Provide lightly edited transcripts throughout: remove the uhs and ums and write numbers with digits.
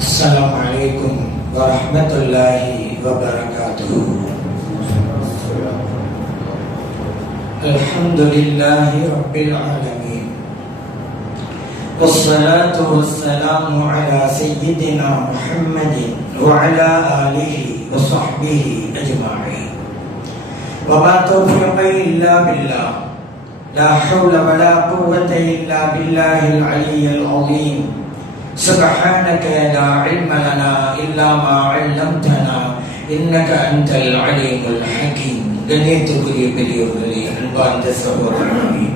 السلام عليكم ورحمة الله وبركاته. الحمد لله رب العالمين، والصلاة والسلام على سيدنا محمد وعلى آله وصحبه أجمعين. وما توفيقي إلا بالله، لا حول ولا قوة إلا بالله العلي العظيم. سبحانك لا علم لنا إلا ما علمتنا إنك أنت العليم الحكيم. கண்ணியத்துக்குரிய பெரியவர்களே, அன்பார்ந்த சகோதரர்களே,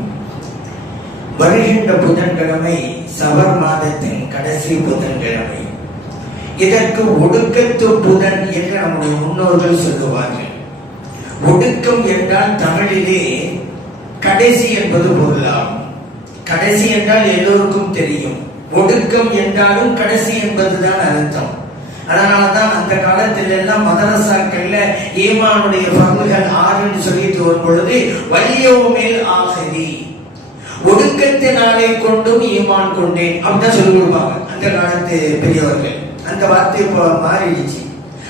வருகின்ற புதன்கிழமை சபர் மாதத்தின் கடைசி புதன்கிழமை. இதற்கு ஒடுக்கத்து புதன் என்று நம்முடைய முன்னோர்கள் சொல்லுவார்கள். ஒடுக்கம் என்றால் தமிழிலே கடைசி என்பது பொருளாகும். கடைசி என்றால் எல்லோருக்கும் தெரியும். ஒடுக்கம் என்றாலும் கடைசி என்பதுதான் அர்த்தம். அதனாலதான் அந்த காலத்தில் எல்லாம் மதரசாக்கள்ல ஈமானுடைய பங்குகள் 6 சொல்லிட்டு வரும் பொழுது வலியவுமேல் ஆகதி, ஒடுக்கத்தினாலே கொண்டும் ஈமான் கொண்டேன் அப்படிதான் சொல்லி கொடுப்பாங்க அந்த காலத்து பெரியவர்கள். அந்த வார்த்தை இப்போ மாறிடுச்சு.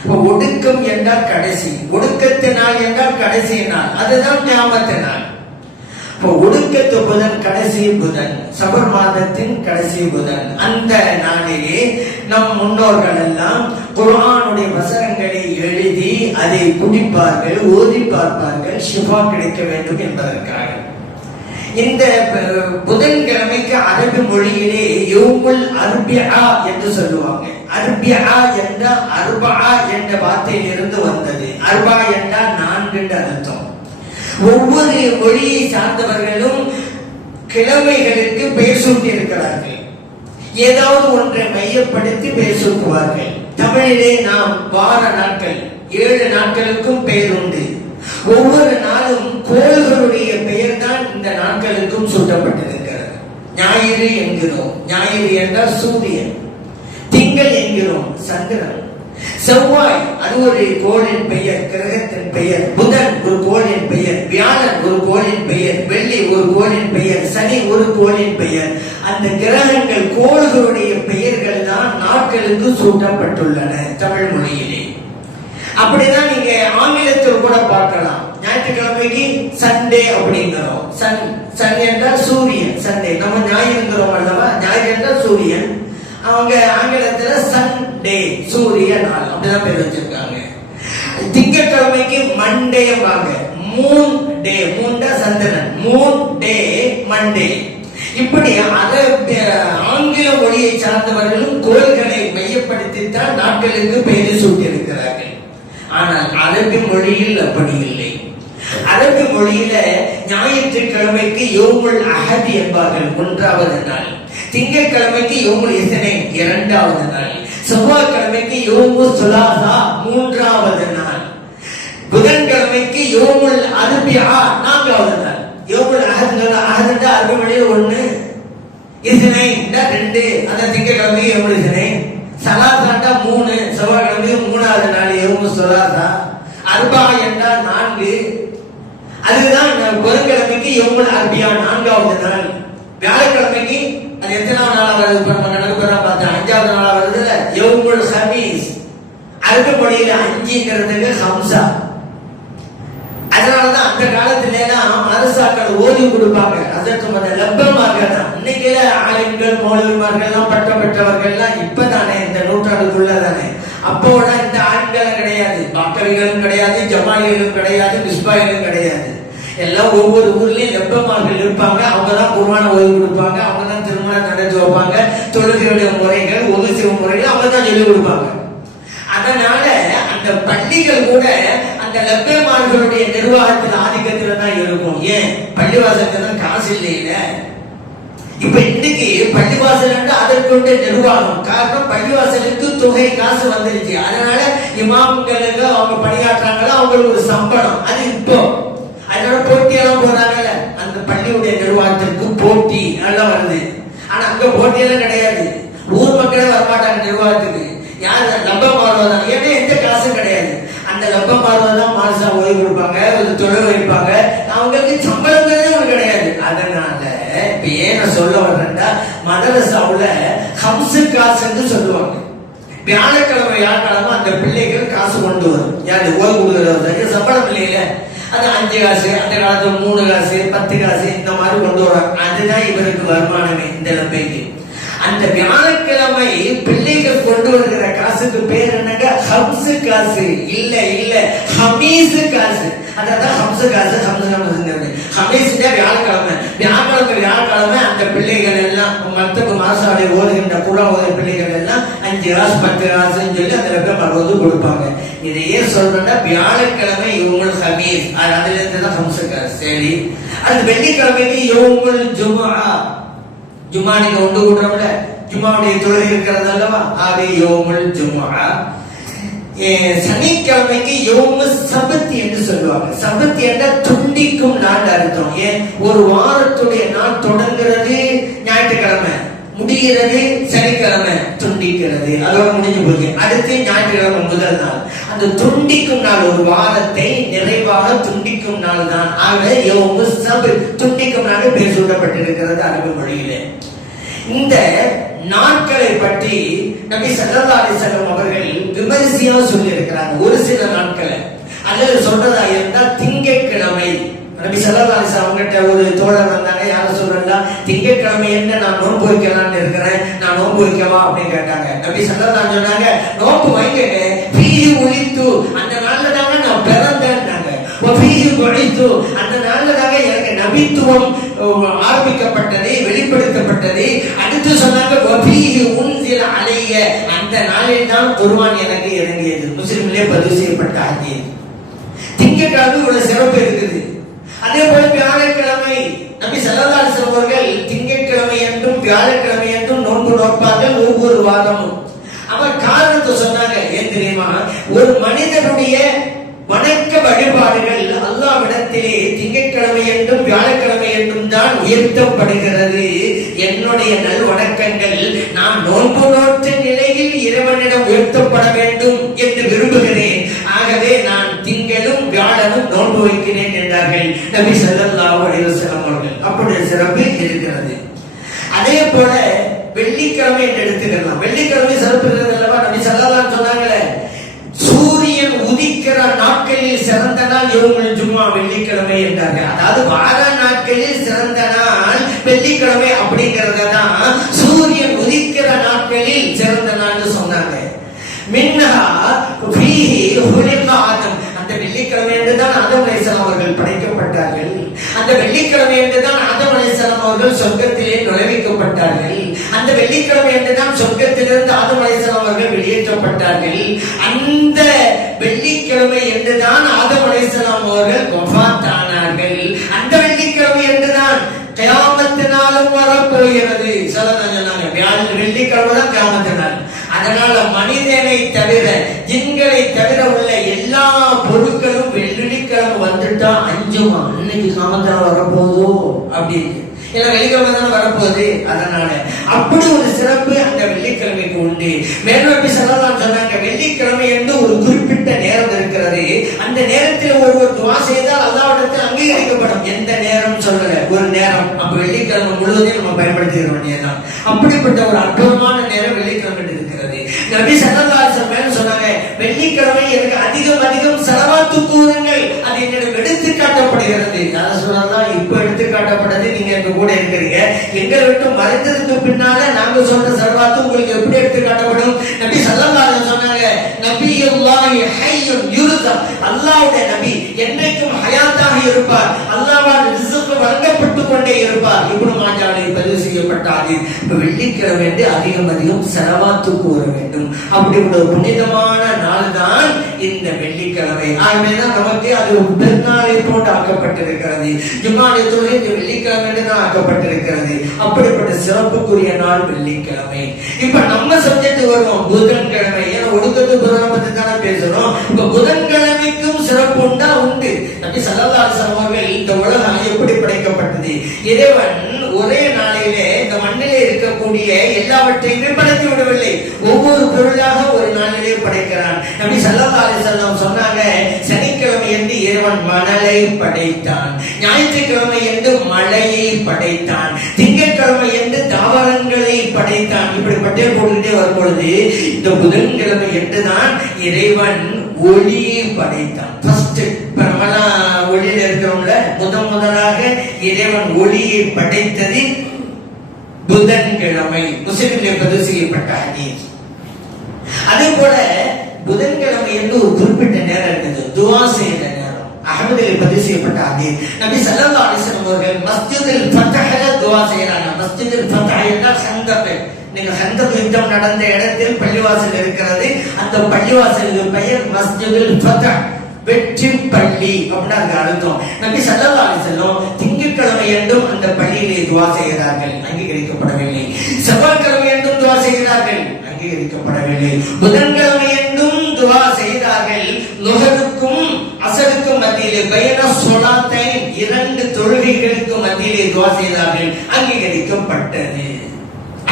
இப்போ ஒடுக்கம் என்றால் கடைசி, ஒடுக்கத்தினால் என்றால் கடைசி நாள், அதுதான் ஞாபகத்தினால். ஒடுக்கத்து புதன் கடைசி புதன், சபர் மாதத்தின் கடைசி புதன். அந்த நாளிலே நம் முன்னோர்கள் எல்லாம் குர்ஆனுடைய வசனங்களை எழுதி அதை குடிப்பார்கள், ஓதி பார்ப்பார்கள், ஷிஃபா கிடைக்க வேண்டும் என்பதற்காக. இந்த புதன்கிழமைக்கு அரபு மொழியிலே யௌமுல் அர்பிஆ என்று சொல்லுவாங்க. அர்பிஆ என்ற அர்பா என்ற வார்த்தையில் இருந்து வந்தது. அர்பா என்றால் 4 என்று அர்த்தம். ஒவ்வொரு மொழியை சார்ந்தவர்களும் கிழமைகளுக்கு பெயர் சூட்டி இருக்கிறார்கள். ஏதாவது ஒன்றை மையப்படுத்தி பெயர் சூட்டுவார்கள். தமிழிலே நாம் வார நாட்கள் 7 நாட்களுக்கும் பெயர் உண்டு. ஒவ்வொரு நாளும் கோள்களுடைய பெயர் தான் இந்த நாட்களுக்கும் சூட்டப்பட்டிருக்கிறது. ஞாயிறு என்கிறோம், ஞாயிறு என்றால் சூரியன். திங்கள் என்கிறோம், சந்திரன். செவ்வாய் அது ஒரு கோளின் பெயர், கிரகத்தின் பெயர். புதன் ஒரு கோளின் பெயர், வியாழன் ஒரு கோளின் பெயர், வெள்ளி ஒரு கோளின் பெயர், சனி ஒரு கோளின் பெயர். அந்த கிரகங்கள் கோள்களுடைய பெயர்கள் தான் நாட்களுக்கு சூட்டப்பட்டுள்ளன தமிழ் மொழியிலே. அப்படிதான் நீங்க ஆங்கிலத்தில் கூட பார்க்கலாம். ஞாயிற்றுக்கிழமைக்கு சண்டே அப்படிங்கிறோம். சன் என்றால் சூரியன், சண்டே. நம்ம ஞாயிறுங்கிறோம் அல்லவா, ஞாயிறு என்றால் சூரியன். அவங்க ஆங்கிலத்துல சண்டே, சூரிய நாள் அப்படிதான் பேர் வச்சிருக்காங்க. திங்கட்கிழமைக்கு மண்டே வாங்க, மூன் டே, மூண்டா சந்திரன், மூன் டே மண்டே. இப்படி ஆங்கில மொழியை சார்ந்தவர்களும் கோள்களை மையப்படுத்தித்தான் நாட்களுக்கு பெயர் சூட்டி இருக்கிறார்கள். ஆனால் அரபி மொழியில் அப்படி இல்லை. அரபி மொழியில ஞாயிற்றுக்கிழமைக்கு யௌமுல் அஹத் என்பார்கள், 1வது நாள். திங்கட்கிழமைக்கு யௌமுல் இஸ்னைன் 2வது நாள். செவ்வாய்க்கிழமைக்கு யௌமுல் சுலாசா 3வது நாள். புதன்கிழமைக்கு யௌமுல் அர்பிஆ 4வது நாள். யௌமுல் அஹத் அரபி மொழியில் 1, இஸ்னைன் 2, அந்த திங்கட்கிழமைக்கு யௌமுல் இஸ்னைன். சலாசாண்டா 3, செவ்வாய்க்கிழமைக்கு 3வது நாள் யௌமுல் சுலாசா. அர்பா என்றால் 4, அதுதான் புதன்கிழமைக்கு யௌமுல் அர்பிஆ 4வது நாள். வியாழக்கிழமைக்கு அது எத்தனாவது நாளா வருது கணக்கு பேரா பார்த்தா 5வது நாளா வருது. யௌமுல் ஹமீஸ் அரபு மொழியில 5ங்கிறதுக்கு ஹம்சா. அதனாலதான் அந்த காலத்துல அரசாக்கள் ஓதி கொடுப்பாங்க. அதற்கு லப்பமாக தான். இன்னைக்கு ஆலிம்கள் மௌலவிமார்கள் எல்லாம் பட்டம் பெற்றவர்கள் எல்லாம் இப்பதானே, இந்த நூற்றாண்டுக்குள்ள தானே. அப்போட இந்த ஆண்களும் கிடையாது, பாக்கவிகளும் கிடையாது, ஜமாலிகளும் கிடையாது, மிஸ்பாயிலும் கிடையாது. எல்லாம் ஒவ்வொரு ஊர்லயும் லெப்பமார்கள் இருப்பாங்க. அவங்கதான் குர்ஆனை ஓதி கொடுப்பாங்க, அவங்கதான் திருமணம் நடத்தி வைப்பாங்க. தொழுகையுடைய முறைகள், ஒதுசிவ முறைகள் அவங்க தான் சொல்லிக் கொடுப்பாங்க. அதனால அந்த பள்ளிகள் கூட அந்த லெப்பமார்களுடைய நிர்வாகத்தில் ஆதிக்கத்துல தான் இருக்கும். ஏன், பள்ளிவாசலுக்கு தான் காசு இல்லையில. இப்ப இன்னைக்கு பள்ளிவாசல் அதற்குண்ட நிர்வாகம். காரணம், பள்ளிவாசலுக்கு தொகை காசு வந்துருச்சு. அதனால இமாம்களுக்கு அவங்க பணியாற்றாங்களோ அவங்களுக்கு ஒரு சம்பளம். அது இப்போ அதனால போட்டியெல்லாம் போறாங்கல்ல, அந்த பள்ளியுடைய நிர்வாகத்திற்கு போட்டி நல்லா வருது. ஆனா அங்க போட்டியெல்லாம் கிடையாது. ஊர் மக்களே வரமாட்டாங்க நிர்வாகத்துக்கு. யார் லப்ப மாறுவதான், ஏன்னா எந்த காசும் கிடையாது. அந்த லப்ப மாறுவதான் மாசா ஓய்வு கொடுப்பாங்க, தொழில் வைப்பாங்க. அவங்களுக்கு சம்பளம் கிடையாது. அதனால இப்ப ஏன் சொல்ல வர்றேன்டா, மதரசாவுல ஹம்சு கிளாஸ் என்று சொல்லுவாங்க. வியாழக்கிழமை அந்த பிள்ளைகள் காசு கொண்டு வரும். யாரு ஓய்வு கொடுக்குறவங்க சம்பளம் இல்லையில அது 5 காசு, அந்த காலத்துல 3 காசு 10 காசு இந்த மாதிரி கொண்டு வராங்க. அதுதான் இவருக்கு வருமானமே இந்த நம்பிக்கை. அந்த வியாழக்கிழமை பிள்ளைகள் கொண்டு வருகிற காசுக்கு பேர் என்னங்க? ஹம்சு காசு. இல்ல ஹமீசு காசு. அதான் ஹம்சு காசு. ஹமீஸ் வியாழக்கிழமை அந்த பிள்ளைகள் எல்லாம் மத்தக்கு மாசாலை ஓதுகின்ற குழா ஓதுகிற பிள்ளைகள் எல்லாம் 5 காசு 10 காசுன்னு சொல்லி அந்த ரூபாய் கொடுப்பாங்க. இதை ஏன் சொல்றேன்னா வியாழக்கிழமை யோமுல் ஹமீஸ், அதுல இருந்துதான் ஹம்சு காசு. சரி, அது வெள்ளிக்கிழமைக்கு யோமுல் ஜுமா. ஜும்மா நீங்க ஒன்று கூடுறோம்ல, ஜும்மாவுடைய தொழில் இருக்கிறது அல்லவா, அது யோமுல் ஜுமா. சனிக்கிழமைக்கு யோமு சபத்தி என்று சொல்லுவாங்க. சபத்தி என்ற துண்டிக்கும் நாள் அர்த்தம். ஏன் ஒரு வாரத்துடைய நாள் தொடங்குறது ஞாயிற்றுக்கிழமை, முடிகிறது சனிக்கிழமை, துண்டிக்கிறது, அதோட முடிஞ்சு போச்சு. அடுத்து ஞாயிற்றுக்கிழமை முதல் நாள். அந்த துண்டிக்கும் நாள், ஒரு வாரத்தை நிறைவாக துண்டிக்கும் நாள் தான். ஆக யோமு சபத், துண்டிக்கும் நாள் பேர் சூட்டப்பட்டிருக்கிறது அரபு மொழியிலே. இந்த நாட்களை பற்றி நபி ஸல்லல்லாஹு அலைஹி வஸல்லம் அவர்கள் விமர்சையா சொல்லி இருக்கிறாங்க. ஒரு சில நாட்களை அல்லது சொல்றதா இருந்தா திங்கட்கிழமை. நபி ஸல்லல்லாஹு அலைஹி வஸல்லம் கிட்ட ஒரு தோழர் வந்தாங்க. யார சொல்றா, திங்கட்கிழமை என்ன நான் நோன்பு வைக்கலாம்னு இருக்கிறேன், நான் நோன்பு வைக்கவா அப்படின்னு கேட்டாங்க. நபி ஸல்லல்லாஹு அலைஹி வஸல்லம் சொன்னாங்க, நோன்பு வைக்கங்க, ஃபீஹி உலித்து, அந்த நாள்ல தாங்க நான் பிறந்தேன்னாங்க. வஃபீஹி புஇத்து, அந்த நாள்ல தாங்க எனக்கு நபித்துவம் ஆரம்பிக்கப்பட்டது, வெளிப்படுத்தப்பட்டது. அடுத்து சொன்னாங்க வஃபீஹி உன்ஸில அலைய, அந்த நாளில் தான் குர்ஆன் எனக்கு இறங்கியது. முஸ்லிமிலே பதிவு செய்யப்பட்ட ஹதீஸ். திங்கட்கிழமை இவ்வளவு சிறப்பு இருக்குது. அதே போல வியாழக்கிழமை நபி ஸல்லல்லாஹு அலைஹி வஸல்லம் அவர்கள் திங்கட்கிழமை என்றும் வியாழக்கிழமை என்றும் நோன்பு நோட்பார்கள் ஒவ்வொரு வாரமும். அவர் காரணத்தை சொன்னாங்க. ஏன் தெரியுமா? ஒரு மனிதனுடைய வணக்க வழிபாடுகள் அல்லாஹ்விடத்திலே திங்கட்கிழமை என்றும் வியாழக்கிழமை என்றும் தான் உயர்த்தப்படுகிறது. என்னுடைய நல் வணக்கங்கள் நான் நோன்பு நோற்ற நிலையில் இறைவனிடம் உயர்த்தப்பட வேண்டும் என்று விரும்புகிறேன். ஆகவே நான் திங்களும் வியாழனும் நோன்பு வைக்கிறேன் என்றார்கள் நபி ஸல்லல்லாஹு அலைஹி வஸல்லம் அவர்கள். அப்படி சிறப்பு இருக்கிறது. அதே போல வெள்ளிக்கிழமை என்று எடுத்துக்கலாம். வெள்ளிக்கிழமை சிறப்பு இருக்கிறது அல்லவா? நபி ஸல்லல்லாஹு அலைஹி சொன்னாங்களே, சூரியன் உதிக்கிற நாட்களில் சிறந்த நாள் யோமுல் ஜும்ஆ, வெள்ளிக்கிழமை என்றார்கள். அதாவது வார நாட்களில் சிறந்த நாள் வெள்ளிக்கிழமை அப்படிங்கறதான் சூரியன் உதிக்கிற நாட்களில் சிறந்த நாள் சொன்னாங்க. மின்ஹா ஃபீஹி ஹுலிக ஆதம், அந்த வெள்ளிக்கிழமை என்றுதான் ஆதம் அலைஹிஸ்ஸலாம் அவர்கள் படைக்கப்பட்டார்கள். அந்த வெள்ளிக்கிழமை என்றுதான் ஆதம் அலைஹிஸ்ஸலாம் அவர்கள் சொர்க்கத்திலே நுழைவிக்கப்பட்டார்கள். அந்த வெள்ளிக்கிழமை என்றுதான் சொர்க்கத்திலிருந்து ஆதம் அலைஹிஸ்ஸலாம் அவர்கள் வெளியேற்றப்பட்டார்கள். அந்த வெள்ளிக்கிழமை என்றுதான் ஆதம் அலைஹிஸ்ஸலாம் அவர்கள் வஃபாத் ஆனார்கள். அந்த வெள்ளிக்கிழமை என்றுதான் கியாமத் நாளும் வரப்போகிறது. வெள்ளிக்கிழமை தான் கியாமத் நாள். அதனால மனிதனை தவிர ஜின்களை தவிர உள்ள எல்லா பொருட்களும் வெள்ளிக்கிழமை வந்துட்டா அஞ்சுமா, இன்னைக்கு கியாமத் வரப்போதோ அப்படின்னு. ஏன்னா வெள்ளிக்கிழமை தானே வரப்போகுது. அதனால அப்படி ஒரு சிறப்பு அந்த வெள்ளிக்கிழமைக்கு உண்டு. மேலும் சொல்லலாம் சொன்னாங்க, வெள்ளிக்கிழமை என்று ஒரு குறிப்பிட்ட நேரம் இருக்கிறது. அந்த நேரத்தில் ஒருவர் துவா செய்தால் அல்லாஹ்விடத்தில் அங்கீகரிக்கப்படும். எந்த நேரம் சொல்லல, ஒரு நேரம். அப்ப வெள்ளிக்கிழமை முழுவதையும் நம்ம பயன்படுத்திக்க வேண்டியதுதான். அப்படிப்பட்ட ஒரு அற்புதமான நேரம் வெள்ளிக்கிழமை இருக்கிறது. நபி ஸல்லல்லாஹு அலைஹி வஸல்லம் சொன்னாங்க, வெள்ளிக்கிழமை எனக்கு அதிகம் ஸலவாத்து கூறுங்கள், அது என்னிடம் எடுத்து காட்டப்படுகிறது. யார சொல்லலாம், இப்ப எடுத்து காட்டப்பட்டது, நீங்க எங்க கூட இருக்கிறீங்க. எங்களை விட்டு மறைந்ததுக்கு பின்னால நாங்க சொல்ற ஸலவாத்து உங்களுக்கு எப்படி எடுத்து காட்டப்படும்? நபி ஸல்லல்லாஹு அலைஹி வஸல்லம் சொன்னாங்க, நபியுல்லாஹி ஹய்யுன் யுர்ஸா, அல்லாஹ்வுடைய நபி என்றைக்கும் ஹயாத்தாக இருப்பார், அல்லாஹ்வால் ரிஸ்க் வழங்கப்பட்டு கொண்டே இருப்பார். இப்னு மாஜாவில் பதிவு செய்யப்பட்ட ஹதீஸ். வெள்ளிக்கிழமை அதிகம் ஸலவாத்து கூற வேண்டும். அப்படி ஒரு புனிதமான நாள் தான் இந்த வெள்ளிக்கிழமை. ஆகவேதான் நமக்கு அது பெருநாளை போன்று ஆக்கப்பட்டிருக்கிறது. ஜும்ஆவுடைய தொழுகை இந்த வெள்ளிக்கிழமை தான் ஆக்கப்பட்டிருக்கிறது. அப்படிப்பட்ட சிறப்புக்குரிய நாள் வெள்ளிக்கிழமை. இப்ப நம்ம சப்ஜெக்ட் வருவோம் புதன்கிழமை. ஏன்னா ஒடுக்கத்து புதனை பத்தி தானே பேசுறோம். இப்ப புதன்கிழமைக்கும் சிறப்பு உண்டா? உண்டு. நபி ஸல்லல்லாஹு அலைஹி வஸல்லம் அவர்கள் இந்த உலகம் எப்படி படைக்கப்பட்டது? இறைவன் ஒரே நாளிலே இந்த மண்ணிலே இருக்கக்கூடிய எல்லாவற்றையுமே படைத்து விடவில்லை. ஒவ்வொரு பொருளாக ஒரு நாளிலே படைக்கிறான். நபி ஸல்லல்லாஹு அலைஹி வஸல்லம் சொன்னாங்க, சனிக்கிழமை என்று இறைவன் மணலை படைத்தான், ஞாயிற்றுக்கிழமை என்று மழையை படைத்தான், திங்கட்கிழமை என்று தாவரங்களை படைத்தான். இப்படி பட்டியல் போட்டுக்கிட்டே வரும் பொழுது இந்த புதன்கிழமை என்றுதான் இறைவன் ஒளியை படைத்தான். நம்மளாம் ஒளியில இருக்கிறோம்ல, முதலாக இறைவன் ஒளியை படைத்தது புதன்கிழமை. முஸ்லிமிலே பதிவு செய்யப்பட்ட ஹதீஸ். அதே போல புதன்கிழமை என்று ஒரு குறிப்பிட்ட நேரம் இருக்குது, துஆ செய்யற நேரம். அஹ்மதிலே பதிவு செய்யப்பட்ட ஹதீஸ், நபி ஸல்லல்லாஹு அலைஹி வஸல்லம் அவர்கள் மஸ்ஜிதுல் ஃபத்ஹ்ல துஆ செய்யறாங்க. மஸ்ஜிதுல் ஃபத்ஹ் என்றால் ஹந்தக். நீங்க ஹந்தக் யுத்தம் நடந்த இடத்தில் பள்ளிவாசல் இருக்கிறது. அந்த பள்ளிவாசலுக்கு பெயர் மஸ்ஜிதுல் ஃபத்ஹ், வெற்றி பள்ளி அப்படின்னு அர்த்தம். நபி ஸல்லல்லாஹு அலைஹி வஸல்லம் திங்கட்கிழமை என்றும் அந்த பள்ளியிலே துஆ செய்கிறார்கள், அங்கீகரிக்கப்படவில்லை. செவ்வாய்க்கிழமை என்றும் துஆ செய்கிறார்கள், அங்கீகரிக்கப்படவில்லை. புதன்கிழமை என்றும் துஆ செய்தார்கள். லுஹருக்கும் அஸருக்கும் மத்தியிலே பைன ஸலாத்தைன், இரண்டு தொழுகைகளுக்கு மத்தியிலே துஆ செய்தார்கள், அங்கீகரிக்கப்பட்டது.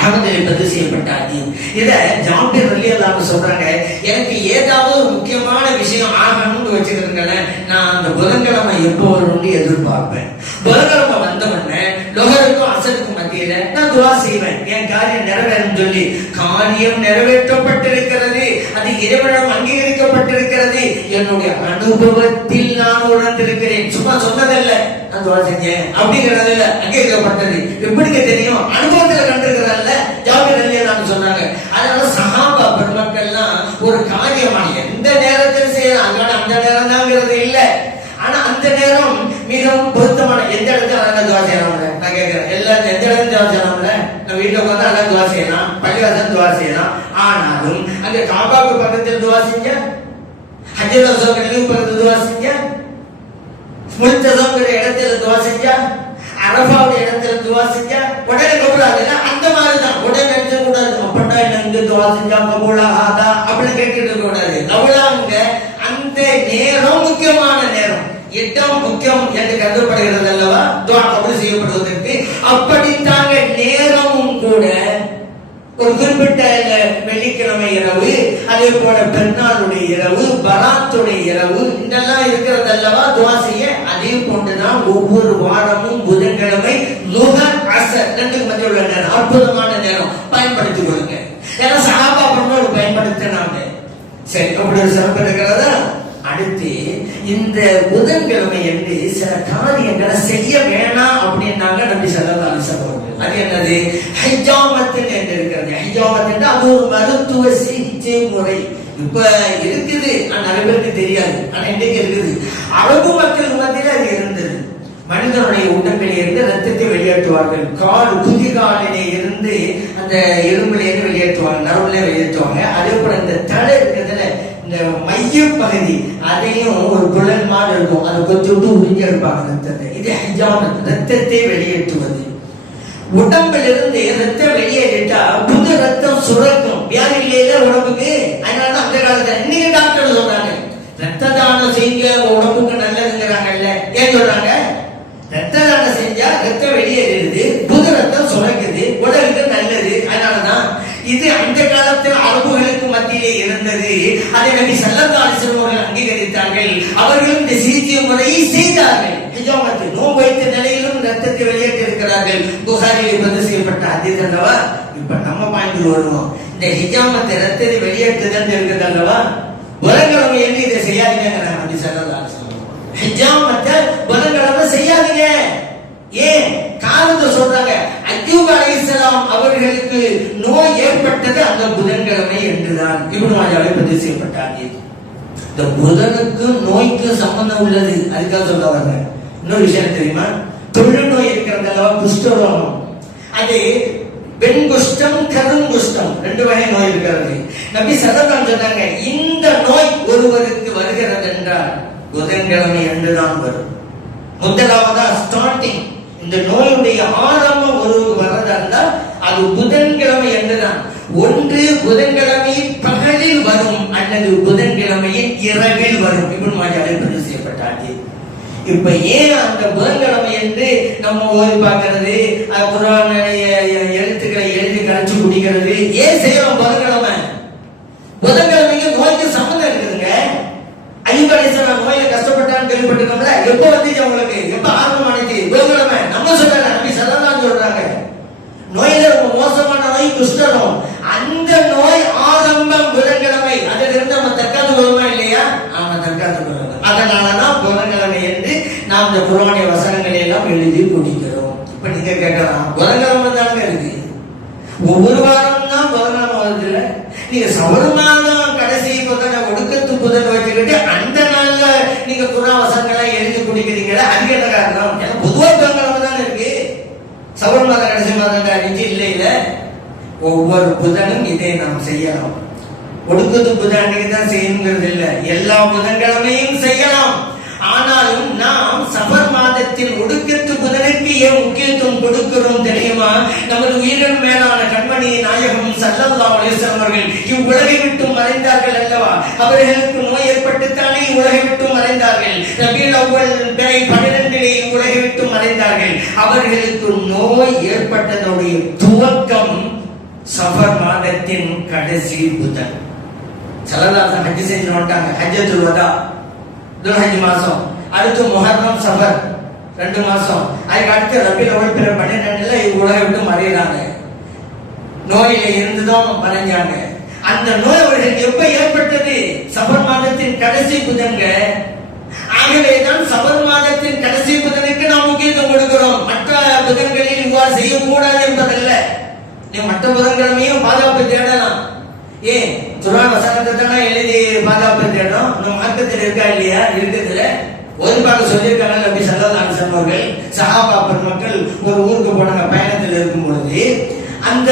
அஹ்மதிலே பதிவு செய்யப்பட்ட ஹதீஸ். இத ஜாபிர் ரலியல்லாஹு அன்ஹு சொல்றாங்க, எனக்கு ஏதாவது ஒரு முக்கியமான விஷயம் ஆகணும்னு வச்சிருக்கேன், நான் அந்த புதன்கிழமை எப்போ வரும்னு எதிர்பார்ப்பேன். புதன்கிழமை வந்த உடனே லுஹருக்கும் அஸருக்கும் மத்தியில நான் துஆ செய்வேன், என் காரியம் நிறைவேறும் சொல்லி. காரியம் நிறைவேற்றப்பட்டிருக்கிறது, அது இறைவனிடம் அங்கீகரிக்கப்பட்டிருக்கிறது. என்னுடைய அனுபவத்தில் நான் உணர்ந்திருக்கிறேன், சும்மா சொன்னதல்ல. நான் துஆ செஞ்சேன் அப்படிங்கறதுல அங்கீகரிக்கப்பட்டது. எப்படிங்க தெரியும்? அனுபவத்துல கண்டிருக்கிறல்ல. ஜாபிர் ரலியல்லாஹு அன்ஹு சொன்னாங்க. அதனால சஹாபா பெருமக்கள்லாம் ஒரு காரியமான எந்த நேரத்தில் செய்யலாம், அந்த நேரம் தான்ங்கிறது இல்ல. ஆனா அந்த நேரம் மிகவும் பொருத்தமான எந்த இடத்துல நல்லா துஆ செய்யலாம்ல. நான் கேட்கிறேன், எல்லாரும் எந்த இடத்துல துஆ செய்யலாம்ல? நம்ம வீட்டுல உட்கார்ந்து நல்லா துஆ செய்யலாம், பள்ளிவாசல் துஆ செய்யலாம். ஆனாலும் அங்க காபாவுக்கு பக்கத்தில் துஆ செஞ்ச, ஹஜ்ஜுல் அஸ்வதுக்கு பக்கத்துல துஆ செஞ்ச, முல்தஸம்ங்கிற இடத்துல துஆ செஞ்சா, அரஃபாவுடைய இடத்துல துஆ செஞ்சா உடனே கபூல் ஆகுதுல. அந்த மாதிரி தான் உடனே நினைச்ச கூடாது, அப்படா இங்க துஆ செஞ்சா கபூல் ஆகாதா அப்படின்னு கேட்கிட்டு கூடாது. அவ்வளவுங்க. அந்த நேரம் முக்கியமான நேரம், இடம் முக்கியம் என்று கருதப்படுகிறது அல்லவா துஆ கபூல் செய்யப்படுவதற்கு. அப்படித்தாங்க நேரமும் கூட ஒரு குறிப்பிட்ட வெள்ளிக்கிழமை இரவு, அதே போல பெருநாளுடைய இரவு, பராத்துடைய இரவு, இதெல்லாம் இருக்கிறது அல்லவா துஆ செய்ய. அதே போன்றுதான் ஒவ்வொரு வாரமும் புதன்கிழமை லுஹர் அஸர் ரெண்டுக்கு மத்திய உள்ள நேரம் அற்புதமான நேரம், பயன்படுத்திக் கொள்ளுங்க. ஏன்னா சஹாபா பெருமக்கள் பயன்படுத்தினாங்க. சரி, அப்படி ஒரு சிறப்பு இருக்கிறதா. அடுத்து இந்த புதன்கிழமை என்று சில காரியங்களை செய்ய வேணாம் அப்படின்னாங்க நபி ஸல்லல்லாஹு அலைஹி வஸல்லம். அது என்னது? ஹிஜாமத் என்று இருக்கிறது. ஹிஜாமத் அது ஒரு மருத்துவ சிகிச்சை முறை. இப்ப இருக்குது, நிறைய பேருக்கு தெரியாது, ஆனா இன்னைக்கு இருக்குது. அரபு மக்களுக்கு மத்தியில அது இருந்தது. மனிதனுடைய உடம்பிலே இருந்து ரத்தத்தை வெளியேற்றுவார்கள். குதிகாலிலே இருந்து அந்த எலும்பிலே இருந்து வெளியேற்றுவாங்க, நரம்புல வெளியேற்றுவாங்க. அதே போல இந்த தலை இருக்கிறதுல இந்த மைய பகுதி, அதையும் ஒரு குழல் மாதிரி இருக்கும், அதை கொஞ்சம் விட்டு உறிஞ்சி எடுப்பாங்க ரத்தத்தை. இது ஹிஜாமத், ரத்தத்தை வெளியேற்றுவது. உடம்பில் இருந்து ரத்தம் வெளியேறிட்டா புது ரத்தம் சுரக்கும். வியாதி இல்லையில உடம்புக்கு. அதனால அந்த காலத்துல இன்னைக்கு டாக்டர் சொல்றாங்க, ரத்த தானம் செய்ய உடம்புக்கு நல்லதுங்கிறாங்கல்ல. ஏன் சொல்றாங்க? ரத்த தானம் செஞ்சா ரத்தம் வெளியேறிடுது, புது ரத்தம் சுரக்குது, உடலுக்கு நல்லது. அதனாலதான் இது அந்த காலத்தில் அரபுகளுக்கு மத்தியிலே இருந்தது. அதை நபி ஸல்லல்லாஹு அலைஹி வஸல்லம் அவர்கள் அங்கீகரித்தார்கள். அவர்களும் இந்த சிகிச்சை முறையை செய்தார்கள். ஹிஜாமத், நோய் வைத்த நிலையிலும் ரத்தத்தை வெளியேற்றி இருக்கிறார்கள். புகாரிலே பதிவு செய்யப்பட்ட ஹதீஸ் அல்லவா. இப்ப நம்ம பாயிண்ட் வருவோம். இந்த ஹிஜாமத் ரத்தத்தை வெளியேற்றுதல் இருக்குது அல்லவா. புதன்கிழமை என்று இதை செய்யாதீங்க நபி ஸல்லல்லாஹு அலைஹி வஸல்லம். ஹிஜாமத்தை புதன்கிழமை செய்யாதீங்க. ஏன் காரணத்தை சொல்றாங்க? அய்யூப் அலைஹிஸ்ஸலாம் அவர்களுக்கு நோய் ஏற்பட்டது அந்த புதன்கிழமை என்றுதான் இப்னு மாஜாஹ்ல பதிவு செய்யப்பட்டாங்க. இந்த புதனுக்கு நோய்க்கு சம்பந்தம் உள்ளது, அதுக்காக சொல்றாங்க. இன்னொரு விஷயம் தெரியுமா? தொழுநோய் இருக்கிறது அல்லவா, குஷ்டரோகம். அது பெண் குஷ்டம், கருங்குஷ்டம், ரெண்டு வகை நோய் இருக்கிறது. நபி ஸல்லல்லாஹு அலைஹி வஸல்லம் சொன்னாங்க, இந்த நோய் ஒருவருக்கு வருகிறது என்றால் புதன்கிழமை என்றுதான் வரும். முதலாவதா ஸ்டார்டிங், இந்த நோயுடைய ஆரம்பம் ஒருவருக்கு வர்றதா இருந்தால் அது புதன்கிழமை என்றுதான். ஒன்று புதன்கிழமையின் பகலில் வரும் அல்லது புதன்கிழமையின் இரவில் வரும். இப்னு மாஜாஹ்ல பதிவு செய்யப்பட்டாங்க. இப்ப ஏன் அந்த புதன்கிழமை என்று நம்ம ஓதி பார்க்கிறது, குர்ஆன் எழுத்துக்களை எழுதி கரைச்சு குடிக்கிறது ஏன் செய்யறோம்? புதன்கிழமை, புதன்கிழமைக்கு நோய்க்கு சம்பந்தம் இருக்குதுங்க. அய்யூப் அலைஹிஸ்ஸலாம் நோயில கஷ்டப்பட்டான்னு கேள்விப்பட்டிருக்கோம்ல. எப்ப வந்துச்சு உங்களுக்கு? எப்ப ஆரம்பமானது? புதன்கிழமை. நம்ம சொல்லல, நபி ஸல்லல்லாஹு அலைஹி வஸல்லம் சொல்றாங்க. நோயில ரொம்ப மோசமான நோய் அந்த குர்ஆனுடைய வசனங்களை எல்லாம் எழுதி குடிக்கிறோம். இப்ப நீங்க கேட்கலாம், புதன்கிழமை தானே இருக்கு, ஒவ்வொரு வாரம் தான் புதன்கிழமை வருதுல, நீங்க சபர் மாதம் கடைசி புதனை ஒடுக்கத்து புதன் வச்சுக்கிட்டு அந்த நாள்ல நீங்க குர்ஆன் வசனங்களை எழுதி குடிக்கிறீங்களா? அதுக்கு என்ன காரணம்? ஏன்னா பொதுவா புதன்கிழமை தானே இருக்கு, சபர் மாதம் கடைசி மாதம் அறிஞ்சு இல்லை இல்ல. ஒவ்வொரு புதனும் இதை நாம் செய்யலாம். ஒடுக்கத்து புதன் அன்னைக்கு தான் செய்யணுங்கிறது இல்ல, எல்லா புதன்கிழமையும் செய்யலாம். ஆனாலும் நாம் சபர் மாதத்தில் ஒடுக்கத்து புதனுக்கு ஏன் முக்கியத்துவம் கொடுக்கிறோம் தெரியுமா? நமது உயிரின் மேலான கண்மணி நாயகம் ஸல்லல்லாஹு அலைஹி வஸல்லம் அவர்கள் இவ்வுலகை விட்டு மறைந்தார்கள் அல்லவா? அவர்களுக்கு நோய் ஏற்பட்டுத்தானே இவ்வுலகை விட்டு மறைந்தார்கள். ரபீஉல் அவ்வல் பிறை 12 இவ்வுலகை விட்டு மறைந்தார்கள். அவர்களுக்கு நோய் ஏற்பட்டதுடைய துவக்கம் சஃபர் மாதத்தின் கடைசி புதன். ஸல்லல்லாஹு ஹஜ் செஞ்சு வந்துட்டாங்க, ஹஜ்ஜத்துல் வதா துல்ஹஜ் மாசம், அடுத்து முஹர்ரம் சஃபர் 2 மாசம், அதுக்கு அடுத்து ரபீஉல் அவ்வல் பிறை 12 இவ்வுலகை விட்டு மறைகிறாங்க. நோயில இருந்துதான் மறைஞ்சாங்க. அந்த நோய் அவர்களுக்கு எப்ப ஏற்பட்டது? சஃபர் மாதத்தின் கடைசி புதன்க. ஆகவேதான் சஃபர் மாதத்தின் கடைசி புதனுக்கு நாம் முக்கியத்துவம் கொடுக்கிறோம். மற்ற புதன்களில் இவ்வாறு செய்யக்கூடாது என்பதல்ல. நீ மற்ற புதன்கிழமையும் பாதுகாப்பு தேடலாம். ஏன் குர்ஆன் வசனத்தை தானே எழுதி பாதுகாப்பு தேடணும். நம்ம மார்க்கத்தில் இருக்கா இல்லையா? இருக்குதுல. ஒரு பாக சொல்லியிருக்காங்க நபி ஸல்லல்லாஹு அலைஹி வஸல்லம் அவர்கள். சஹாபா பெருமக்கள் ஒரு ஊருக்கு போனாங்க, பயணத்தில் இருக்கும் பொழுது அந்த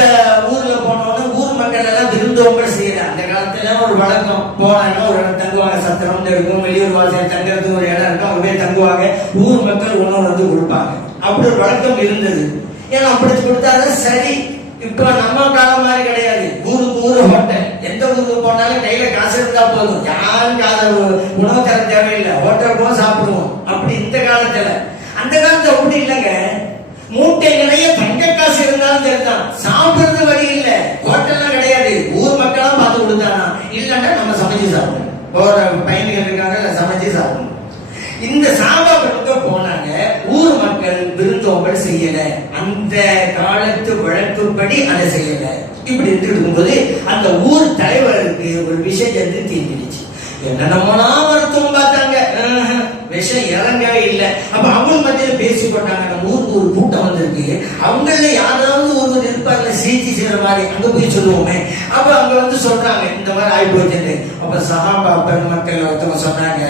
ஊர்ல போனோன்னு ஊர் மக்கள் எல்லாம் விருந்தோம்பல் செய்யல. அந்த காலத்துல ஒரு வழக்கம், போனாங்கன்னா ஒரு இடம் தங்குவாங்க, சத்திரம் இருக்கும், வெளியூர் வாசல் தங்குறதுக்கு ஒரு இடம் இருக்கும், அவங்க போய் தங்குவாங்க, ஊர் மக்கள் உணவு வந்து கொடுப்பாங்க. அப்படி ஒரு வழக்கம் இருந்தது. ஏன்னா அப்படி கொடுத்தாதான் சரி. இப்ப நம்ம காலம் மாதிரி கிடையாது, ஊருக்கு ஊரு ஹோட்டல். எந்த ஊருக்கு போனாலும் கையில காசு இருந்தா போதும், யாரும் உணவு தர தேவையில்லை, ஹோட்டல் போக சாப்பிடுவோம். அப்படி இந்த காலத்துல. அந்த காலத்துல அப்படி இல்லைங்க, மூட்டை நிறைய தங்க காசு இருந்தாலும் சரிதான், சாப்பிடுறது வழி இல்லை. ஹோட்டல்லாம் கிடையாது, ஊர் மக்களா பார்த்து கொடுத்தானா, இல்லைன்னா நம்ம சமைச்சு சாப்பிடணும். போற பயணிகள் இருக்காங்க, சமைச்சு சாப்பிடணும். இந்த சாபா படுக்க போனாங்க, ஊர் மக்கள் விருந்தோம்பல் செய்யல, அந்த காலத்து வழக்குப்படி அதை செய்யல. இப்படி இருக்கும்போது அந்த ஊர் தலைவருக்கு ஒரு விஷயம் தீர்ந்துடுச்சு. என்னென்னமோனா மருத்துவம் பார்த்தாங்க, விஷம் இறங்கவே இல்லை. அப்ப அவங்க மத்தியில பேசி போட்டாங்க, நம்ம ஊருக்கு ஒரு கூட்டம் வந்திருக்கு, அவங்கள யாராவது ஒருவர் இருப்பாங்க சிகிச்சை செய்யற மாதிரி, அங்க போய் சொல்லுவோமே. அப்ப அங்க வந்து சொல்றாங்க, இந்த மாதிரி ஆகி போச்சு. அப்ப சஹாபா பெருமக்கள் ஒருத்தவங்க சொன்னாங்க,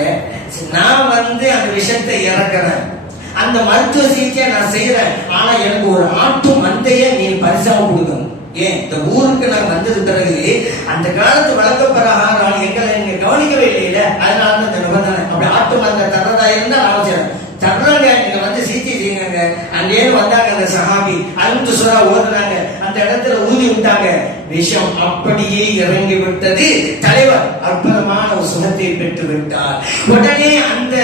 நான் வந்து அந்த விஷயத்தை இறக்குறேன், அந்த மருத்துவ சிகிச்சையை நான் செய்யறேன், ஆனா எனக்கு ஒரு ஆட்டு மந்தைய நீ பரிசாக கொடுக்கணும். ஏன் இந்த ஊருக்கு நான் வந்தது பிறகு அந்த காலத்து வழக்க பிரகாரம் எங்களை நீங்க கவனிக்கவே இல்லையில, அதனால தான் இந்த நிபந்தனை. அப்படி ஆட்டு மந்தை தர்றதா இருந்தா அவசியம் தர்றாங்க, நீங்க வந்து சிகிச்சை செய்யுங்க. அங்கே வந்தாங்க அந்த சஹாபி, அல்ஹம்து சூரா ஓதுனாங்க, அந்த இடத்துல ஊதி விட்டாங்க, விஷம் அப்படியே இறங்கி விட்டது. தலைவர் அற்புதமான ஒரு சுகத்தை பெற்று விட்டார். உடனே அந்த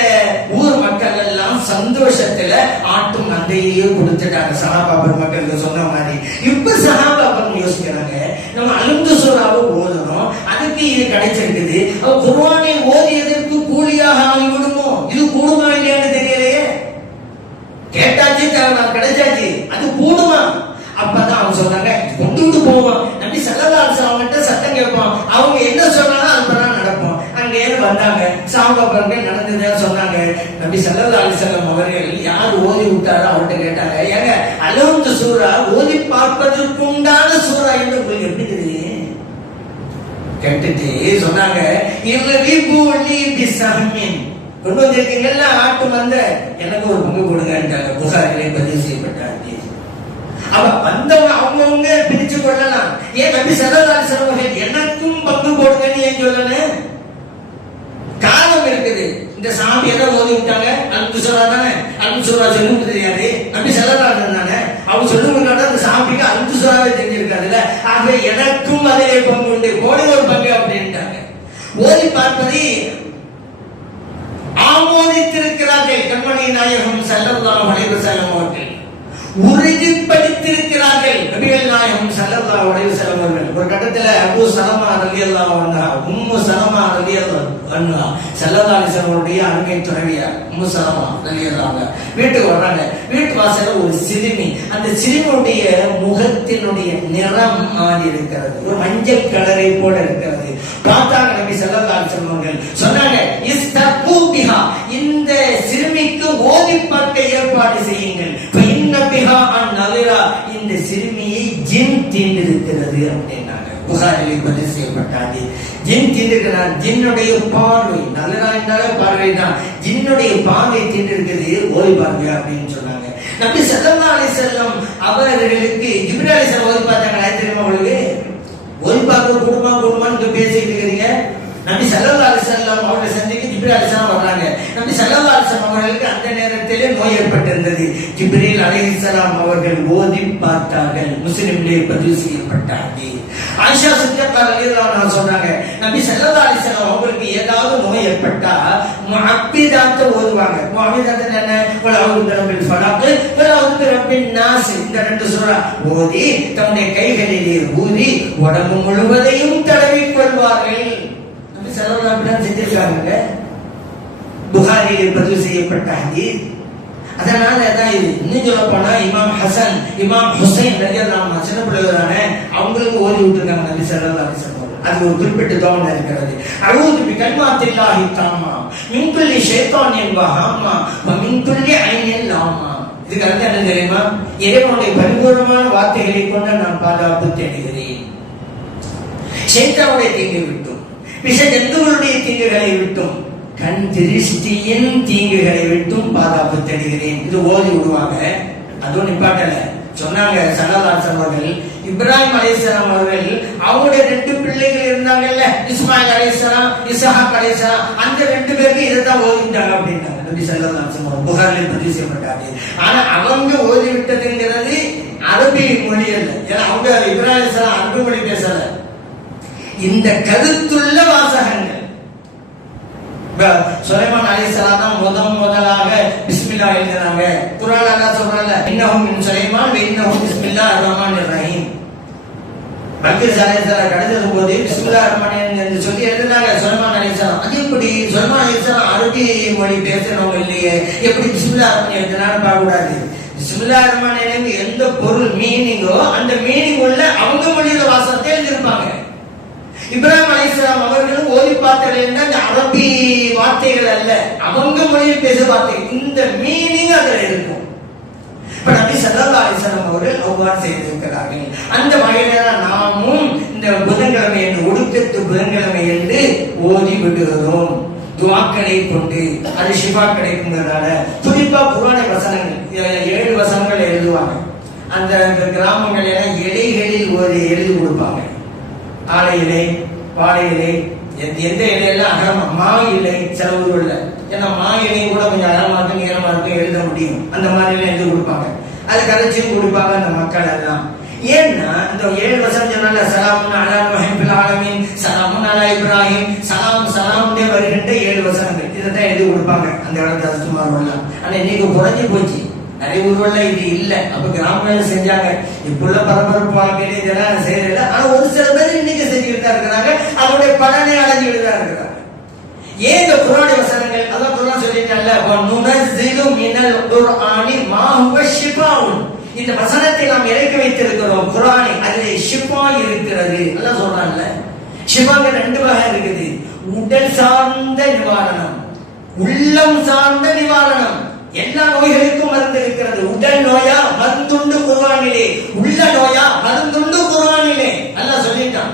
ஊர் மக்கள் எல்லாம் சந்தோஷத்துல ஆட்டு மந்தையே கொடுத்துட்டாங்க, சஹாபா பெருமக்கள் சொன்ன மாதிரி. இப்ப சஹாபா யோசிக்கிறாங்க, நம்ம அல்ஹம்து சூராவை ஓதணும், அதுக்கு இது கிடைச்சிருக்குது, குர்ஆனை ஓதியதற்கு கூலியாக ஆகிவிடுமோ? இது கூடுமா இல்லையான்னு தெரியலையே. கேட்டாச்சு, கிடைச்சாச்சு, அது கூடுமா? அப்பதான் அவங்க சொன்னாங்க, கொண்டு போவோம். நபி ஸல்லல்லாஹு அலைஹி வஸல்லம் அவங்கள்ட்ட சத்தம் கேட்போம், அவங்க என்ன சொன்னாலும் அதுதான் நடப்போம். அங்கே வந்தாங்க, சஹாபாக்கள் நடந்ததுன்னு சொன்னாங்க. நபி ஸல்லல்லாஹு அலைஹி வஸல்லம் அவர்கள் யார் ஓதி விட்டாரோ அவர்கிட்ட கேட்டாங்க, ஏங்க அல்ஹம்து சூரா ஓதி பார்ப்பதற்கு உண்டான சூரா என்று உங்களுக்கு எப்படி தெரியும்? கேட்டுட்டு சொன்னாங்க, கொண்டு வந்திருக்கீங்கல்ல ஆட்டு மந்த, எனக்கு ஒரு பங்கு கொடுங்க. புகாரிலே பதிவு செய்யப்பட்டார். அவ வந்தவங்க அவங்கவுங்க பிரிச்சு கொள்ளலாம். ஏன் நபி ஸல்லல்லாஹு அலைஹி வஸல்லம் எனக்கும் பங்கு கொடுங்கன்னு ஏன் சொல்லணும்? காரணம் இருக்குது. இந்த சாமி எதை ஓதி விட்டாங்க? அல்ஹம்து சூரா தானே. அல்ஹம்து சூரா சொல்லுங்க தெரியாது, நபி ஸல்லல்லாஹு அலைஹி வஸல்லம் தானே, அவங்க சொல்லுங்க. அந்த சாமிக்கு அல்ஹம்து சூராவே தெரிஞ்சிருக்காதுல்ல, ஆகவே எனக்கும் அதிலே பங்கு உண்டு, போடுங்க ஒரு பங்கு அப்படின்ட்டாங்க. ஓதி பார்ப்பதை ஆமோதித்திருக்கிறார்கள் கண்மணி நாயகம் ஸல்லல்லாஹு அலைஹி வஸல்லம் அவர்கள், உறுதிப்படுத்தியிருக்கிறார்கள் நபிகள் நாயகம் ஸல்லல்லாஹு அலைஹி வஸல்லம் அவர்கள். ஒரு கட்டத்துல அபூ சலமா ரலியல்லாஹு அன்ஹா, உம்மு சலமா ரலியல்லாஹு அன்ஹா, ஸல்லல்லாஹு அலைஹி வஸல்லம் அவருடைய அருமை துணைவியார் உம்மு சலமா ரலியல்லாஹு அன்ஹா வீட்டுக்கு வர்றாங்க. வீட்டு வாசல்ல ஒரு சிறுமி, அந்த சிறுமியுடைய முகத்தினுடைய நிறம் மாறி இருக்கிறது, ஒரு மஞ்சள் கலரை போல இருக்கிறது. பார்த்தாங்க நபி ஸல்லல்லாஹு அலைஹி வஸல்லம் அவர்கள், சொன்னாங்க, இஸ்தகூ பிஹா, இந்த சிறுமிக்கு ஓதி புகாரில் பதிவு செய்யப்பட்டாது. ஜின் தீண்டிருக்கிறார். ஜின்னுடைய பார்வை நல்லதா இருந்தாலும் பார்வை தான். ஜின்னுடைய பார்வை தீண்டிருக்கிறது ஓய்வு பார்வை அப்படின்னு சொன்னாங்க. நபி ஸல்லல்லாஹு அலைஹி வஸல்லம் அவர்களுக்கு ஜிப்ரீல் அலைஹிஸ்ஸலாம் ஓய்வு பார்த்தாங்க. தெரியுமா உங்களுக்கு? ஓய்வு பார்க்க குடும்பம்னு பேசிட்டு இருக்கிறீங்க. நபி ஸல்லல்லாஹு அலைஹி வஸல்லம் அவர்களை சந்திக்க ஜிப்ரீல் அலைஹிஸ்ஸலாம் வர்றாங்க. நபி ஸல்லல்லாஹு அலைஹி வஸல்லம் அவர்களுக்கு அந்த நேரத்திலே நோய் ஏற்பட்டிருந்தது. ஜிப்ரீல் அலைஹிஸ்ஸலாம் அவர்கள் ஓதி பார்த்தார்கள். முஸ்லிமிலே பதிவு செய்யப்பட்டார்கள். ஆயிஷா சித்திகா ரலியல்லாஹு அன்ஹா சொல்றாங்க, நபி ஸல்லல்லாஹு அலைஹி வஸல்லம் அவங்களுக்கு ஏதாவது நோய் ஏற்பட்டா முஅப்பிதாத் ஓதுவாங்க. முஅப்பிதாத் என்ன? வல் அஊது பிரப்பில் ஃபலக் வல் அஊது பிரப்பின் நாஸ். இந்த ரெண்டு சூரா ஓதி தம்முடைய கைகளிலே ஊதி உடம்பு முழுவதையும் தடவிக் கொள்வார்கள். நபி ஸல்லல்லாஹு அலைஹி வஸல்லம் செஞ்சிருக்காங்க. புகாரியில் பதிவு செய்யப்பட்ட ஹதீஸ். அதனால தான் இது. இன்னும் சொல்ல போனா இமாம் ஹசன் இமாம் ஹுசைன் ரலியல்லாஹு அன்ஹு சின்ன பிள்ளைகளானே அவங்களுக்கு ஓதி விட்டுருக்காங்க நபி ஸல்லல்லாஹு அலைஹி வஸல்லம். அது ஒரு குறிப்பிட்ட தோணை இருக்கிறது. அஊது பி கலிமாத்தில்லாஹி தாம்மா மின் குல்லி ஷைத்தானின் வ ஹாமா வ மின் குல்லி ஐனின் லாமா. இதுக்கு அர்த்தம் என்ன தெரியுமா? இறைவனுடைய பரிபூர்ணமான வார்த்தைகளை கொண்டு நான் பாதுகாப்பு தேடுகிறேன். ஷைத்தானுடைய தீங்கை விட்டும், விஷ ஜந்துகளுடைய தீங்குகளை விட்டும், கண் திருஷ்டியின் தீங்குகளை விட்டும் பாதுகாப்பு தேடுகிறேன். இது ஓதி விடுவாங்க. அதுவும் நிப்பாட்டல சொன்னாங்க. ஸல்லல்லாஹு அலைஹி வஸல்லம் இப்ராஹிம் அலைஹிஸ்ஸலாம் அவர்கள் அவங்களுடைய 2 பிள்ளைகள் இருந்தாங்கல்ல, இஸ்மாயில் அலைஹிஸ்ஸலாம் இஸ்ஹாக் அலைஹிஸ்ஸலாம், அந்த 2 பேருக்கு இதைத்தான் ஓதிட்டாங்க அப்படின்னாங்க நபி ஸல்லல்லாஹு அலைஹி வஸல்லம். புகாரில் பதிவு செய்யப்பட்டாங்க. ஆனா அவங்க ஓதி விட்டதுங்கிறது அரபி மொழி அல்ல. ஏன்னா அவங்க இப்ராஹிம் அலைஹிஸ்ஸலாம் அரபி மொழி பேசல. இந்த கருத்துள்ள வாசகங்கள் சுலைமான் அலைஹிஸ்ஸலாம் தான் முதலாக பிஸ்மில்லாஹ் எழுதினாங்க. குர்ஆன்ல அல்லாஹ் சொல்றான்ல, இன்னஹு மின் சுலைமான் வ இன்னஹு பிஸ்மில்லாஹிர் ரஹ்மானிர் ரஹீம். பல்கிஸ் அலைஹிஸ்ஸலாம் கடந்து போது பிஸ்மில்லாஹிர் ரஹ்மானிர் என்று சொல்லி எழுதினாங்க சுலைமான் அலைஹிஸ்ஸலாம். அது எப்படி? சுலைமான் அலைஹிஸ்ஸலாம் அரபி மொழி பேசுறவங்க இல்லையே, எப்படி பிஸ்மில்லாஹ் ரஹ்மான் எழுதினான்னு பார்க்க கூடாது. பிஸ்மில்லாஹிர் ரஹ்மானிர் எந்த பொருள் மீனிங்கோ அந்த மீனிங் உள்ள அவங்க மொழியில வாசகத்தை எழுதியிருப்பாங்க. இப்ராஹிம் அலைஹிஸ்ஸலாம் அவர்களும் ஓதி பார்த்தார்கள். அந்த அரபி வார்த்தைகள் அல்ல, அவங்க மொழியில் பேச வார்த்தைகள். இந்த மீனிங் அதுல இருக்கும். இப்ப நபி ஸல்லல்லாஹு அலைஹி வஸல்லம் அவர்கள் அவ்வாறு செய்திருக்கிறார்கள். அந்த வகையில நாமும் இந்த புதன்கிழமை என்று ஒடுக்கத்து புதன்கிழமை என்று ஓதி விடுகிறோம். துஆக்களை கொண்டு அது ஷிஃபா கிடைக்குங்கிறதால குறிப்பா குர்ஆன் வசனங்கள் 7 வசனங்கள் எழுதுவாங்க. அந்த கிராமங்கள் எல்லாம் இலைகளில் ஒரு எழுதி கொடுப்பாங்க. ஆலை இலை, வாழை இலை, எந்த இலையெல்லாம் அகரமா, மா இலை சில ஊர்ல. ஏன்னா மா இலை கூட கொஞ்சம் அகரமா இருக்கும், நீளமா இருக்கும், எழுத முடியும். அந்த மாதிரி எல்லாம் எழுதி கொடுப்பாங்க. அது கரைச்சியும் கொடுப்பாங்க அந்த மக்கள் எல்லாம். ஏன்னா இந்த 7 வசனம் சொன்னால சலாமுன் அலா நூஹின் ஃபில் ஆலமீன், சலாமுன் அலா இப்ராஹிம், சலாமுடைய வருகின்ற 7 வசனங்கள் இதைத்தான் எழுதி கொடுப்பாங்க அந்த இடத்துல சுமார். ஆனா இன்னைக்கு குறைஞ்சி போச்சு. நிறைய ஊர்கள்ல இது இல்ல. அப்ப கிராமங்கள்ல செஞ்சாங்க. இப்ப பரபரப்பு வாழ்க்கையில இதெல்லாம் செய்யல. ஆனா ஒரு சில பேர் இன்னைக்கு செஞ்சுக்கிட்டு தான் இருக்கிறாங்க. அவருடைய பலனை அடைஞ்சுக்கிட்டு தான் இருக்கிறாங்க. ஏன் இந்த குர்ஆன் வசனங்கள் அல்லாஹ் குர்ஆன் சொல்லிட்டான்ல, வனுனஸ்ஸிலு மினல் குர்ஆனி மா ஹுவ ஷிஃபாஉன். இந்த வசனத்தை நாம் இறக்கி வைத்திருக்கிறோம் குர்ஆனை, அதிலே ஷிஃபா இருக்கிறது. அல்லாஹ் சொல்றான்ல, ஷிஃபாங்க 2 வகை இருக்குது. உடல் சார்ந்த நிவாரணம், உள்ளம் சார்ந்த நிவாரணம். எல்லா நோய்களுக்கும் மருந்து இருக்கிறது. உடல் நோயா மருந்துண்டு குர்ஆனிலே, உள்ள நோயா மருந்துண்டு குர்ஆனிலே அல்லாஹ் சொல்லிட்டான்.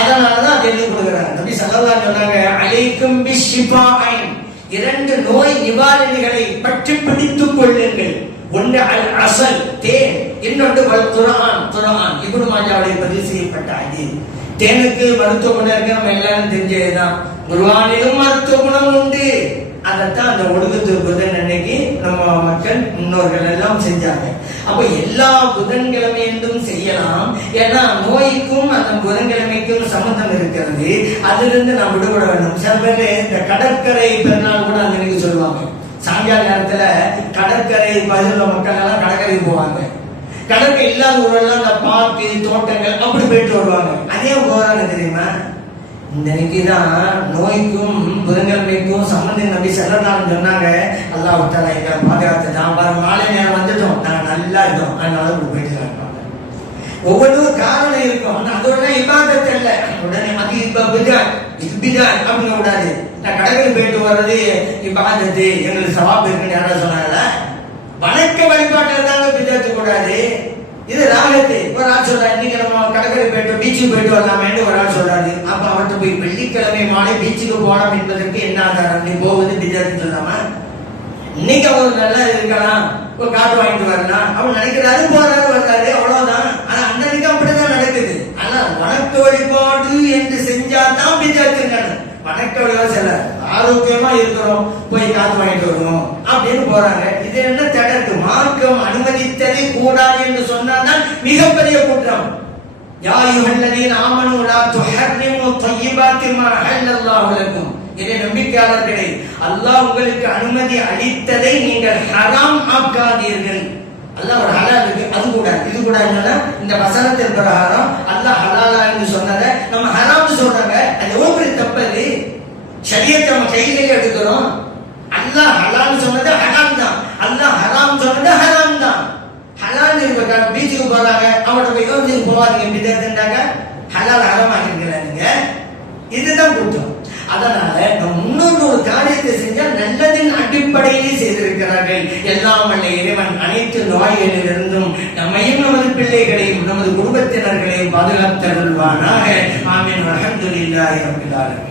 அதனாலதான் அதை எழுதி கொடுக்கிறார். நபி ஸல்லல்லாஹு அலைஹி வஸல்லம் சொன்னாங்க, அலைக்கும் பிஷ்ஷிஃபாஇன், 2 நோய் நிவாரணிகளை பற்றி பிடித்துக் கொள்ளுங்கள். ஒன்று அல் அஸல் தேன், இன்னொன்று வல் குர்ஆன். குர்ஆன் இப்னு மாஜாவுடைய பதிவு செய்யப்பட்ட ஹதீஸ். தேனுக்கு மருத்துவ குணம் இருக்கு, நம்ம எல்லாரும் தெரிஞ்சதுதான். குர்ஆனிலும் மருத்துவ குணம் உண்டு. அதைத்தான் அந்த ஒடுக்கத்து புதன் அன்னைக்கு நம்ம மக்கள் முன்னோர்கள் எல்லாம் செஞ்சாங்க. அப்ப எல்லா புதன்கிழமை என்றும் செய்யலாம். ஏன்னா நோய்க்கும் அந்த புதன்கிழமைக்கும் சம்பந்தம் இருக்கிறது. அதிலிருந்து நாம் விடுபட வேண்டும். சில பேர் இந்த கடற்கரை பெருநாள் கூட அந்த அன்னைக்கு சொல்லுவாங்க. சாயங்கால நேரத்துல கடற்கரை பகுதியில் மக்கள் எல்லாம் கடற்கரைக்கு போவாங்க. கடற்கரை இல்லாத ஊரெல்லாம் இந்த பார்க்கு தோட்டங்கள் அப்படி போயிட்டு வருவாங்க. அதே போறாங்க தெரியுமா? இந்த இன்னைக்குதான் நோய்க்கும் புதன்கிழமைக்கும் சம்பந்தம் நபி ஸல்லல்லாஹு அலைஹி சொன்னாங்க. அல்லாஹ் தஆலா எங்களை பாதுகாத்து நான் மாலை நேரம் வந்துட்டோம், நாங்க நல்லா இருக்கோம், அதனால போயிட்டு இருப்பாங்க. ஒவ்வொன்றும் காரணம் இருக்கும். அதோட இபாதத் அல்ல. உடனே அது இபிதாத் அப்படிங்க கூடாது. நான் கடற்கரை போயிட்டு வர்றது இபாதத்து, எங்களுக்கு சவாப் இருக்குன்னு யாராவது சொன்னாங்களா? வணக்க வழிபாட்டில் தாங்க பிதாத்து கூடாது. இது ராகத்து. ஒரு ஆள் சொல்றாரு, இன்னைக்கு நம்ம கடற்கரை போயிட்டு பீச்சுக்கு போயிட்டு வரலாமேன்னு ஒரு ஆள் சொல்றாரு. அப்ப அவர்கிட்ட போய் வெள்ளிக்கிழமை மாலை பீச்சுக்கு போகலாம் என்பதற்கு என்ன ஆதாரம்? நீ போவது பிஜான்னு சொல்லாம இன்னைக்கு அவர் நல்லா இருக்கலாம், ஒரு காட்டு வாங்கிட்டு வரலாம் அவன் நினைக்கிறாரு, போறாரு வர்றாரு, அவ்வளவுதான். ஆனா அன்னைக்கு அப்படிதான் நடக்குது. ஆனா வணக்க வழிபாடு என்று செஞ்சாதான் பிஜாத்துங்கிறாங்க. வணக்க வழிபாடு செல்ல ஆரோக்கியமா இருக்கிறோம், போய் காத்து வாங்கிட்டு வரணும் அப்படின்னு போறாங்க. இது என்ன தடக்கு? மார்க்கம் அனுமதித்ததை கூடாது என்று சொன்னால்தான் மிகப்பெரிய குற்றம். யா அய்யுஹல்லதீன ஆமனூ லா துஹர்ரிமு த்வையிபாத்தி மா அஹல்லல்லாஹு லக்கும். இதை நம்பிக்கையாளர்களே, அல்லாஹ் உங்களுக்கு அனுமதி அளித்ததை நீங்கள் ஹராம் ஆக்காதீர்கள். அல்லாஹ் ஒரு ஹலால் இருக்கு, அது கூட இது கூட என்னன்னா இந்த வசனத்தின் பிரகாரம் அல்லாஹ் ஹலாலா என்று சொன்னதை நம்ம ஹராம்னு சொல்றாங்க. அது எவ்வளவு பெரிய தப்பு! ஷரியத்தை நம்ம கையிலே எடுக்கிறோம். அல்லாஹ் ஹலால் சொன்னது ஹராம் தான், அல்லாஹ் ஹராம் சொன்னது ஹராம் தான். ஹலால் இருக்க பீச்சுக்கு போறாங்க, அவங்கள்ட்ட போய் யோசிச்சு போவாதீங்க பிதத்துன்றாங்க, ஹலால் ஹராம் ஆக்கிருக்கிறாங்க. இதுதான் குற்றம். அதனால நம்ம முன்னோர் ஒரு காரியத்தை செஞ்சால் நல்லதின் அடிப்படையிலே செய்திருக்கிறார்கள். எல்லாம் வல்ல இறைவன் அனைத்து நோய்களிலிருந்தும் நம்மையும் நமது பிள்ளைகளையும் நமது குடும்பத்தினர்களையும் பாதுகாத்தருள்வானாக. ஆமீன். அல்ஹம்துலில்லாஹி ரப்பில் ஆலமீன்.